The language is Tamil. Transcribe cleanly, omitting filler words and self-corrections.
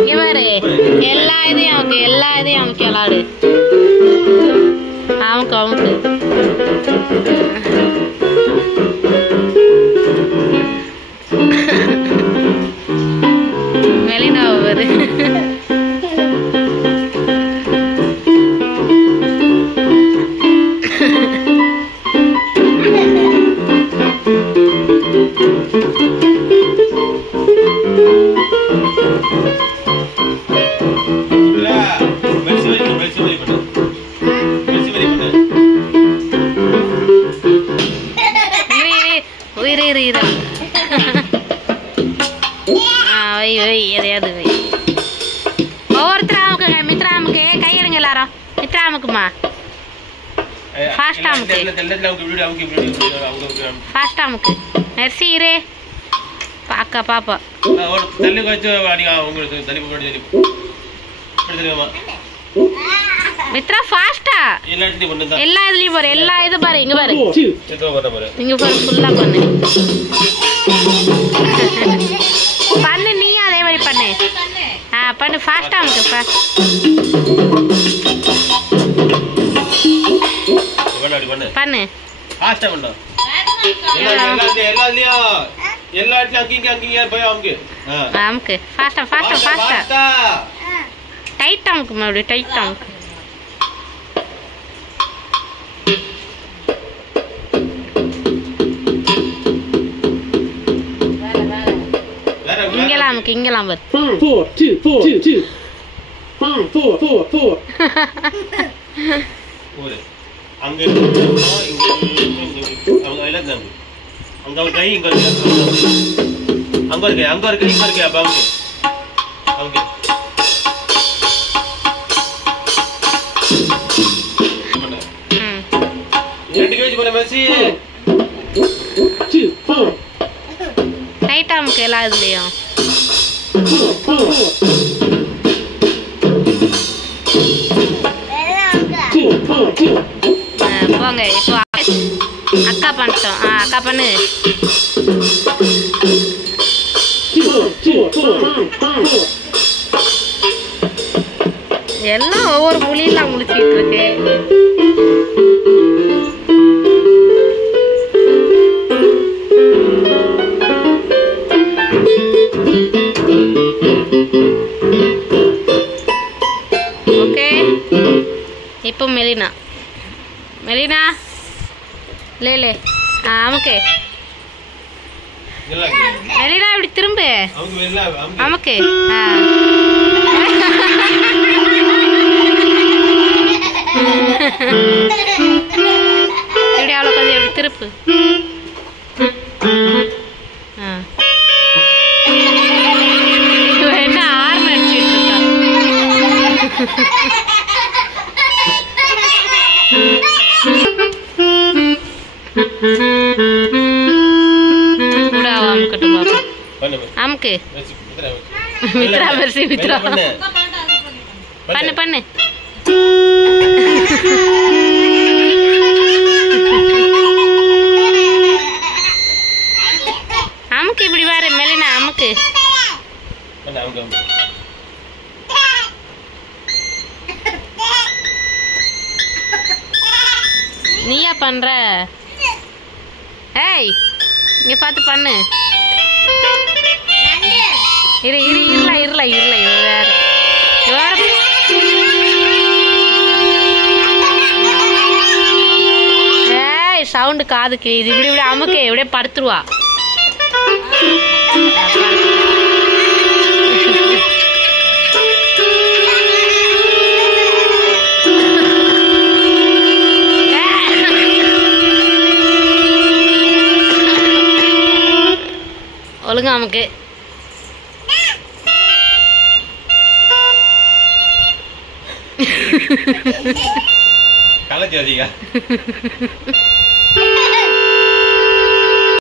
இங்க பாரு எல்லா இதையும் அமுக்கி விளாடு. அமுக்கு மெலினா வருது. எதையாவது ஒவ்வொருத்தர் அமுக்குங்க. மித்ரா அமுக்கு, கையெடுங்க எல்லாரும். மித்ரா அமுக்குமா, ஃபாஸ்ட் அமுக்கு, ஃபாஸ்ட் அமுக்கு. மெர்சி இரு பாக்கா பாப்பா. மித்ரா ஃபாஸ்டா எல்லா இதுலயும் பாரு, எல்லா இது பாரு. இங்க பாரு, இங்க பாரு, ஃபுல்லா பண்ணு பண்ணு. நீ அதே மாதிரி பண்ணு. பண்ணு ஃபாஸ்டா அமுக்கு. பண்ணு அமுக்கு ஃபாஸ்டா. டைட் அமுக்கு, மறுபடியும் டைட் அமுக்கு. இங்கெல்லாம் அமுக்கு, இங்கெல்லாம் பாரு. 4 2 4 2 2 5 4 4 4. அங்க அவங்க எல்லாம் அங்க ஒரு கை, இங்க இருக்கு, அங்க இருக்கு, அங்க இருக்கு, இங்க இருக்கு. அப்ப அவங்க ரெண்டு கேஜி போல மெர்சி 2 4. டைட்டா அமுக்கு எல்லா இதுலயும். போங்க. இப்போ அக்கா பண்ணிட்டோம். அக்கா பண்ணு. எல்லாம் ஒவ்வொரு மொழியெல்லாம் முடிச்சிட்டு இருக்கு. ஓகே, இப்போ மெலினா லே அமுக்கு. மெலினா இப்படி திரும்பு அமுக்கு. இப்படி அவ்வளோ கொஞ்சம் இப்படி திருப்பு. என்ன ஆர்ன் அடிச்சுட்டு இருக்கா? அமுக்கு. மித்ரா மெர்சி மித்ரா பண்ணு. அமுக்கு இப்படி பாரு மெலினா, அமுக்கு. நீயா பண்ற? ஏய், இங்க பார்த்து பண்ணு. இருல வேற ஏய், சவுண்டு காது கிழியுது. இப்படி அமுக்கு, இப்படியே படுத்துருவா. ஒழுங்கா அமுக்கு. கலச்சி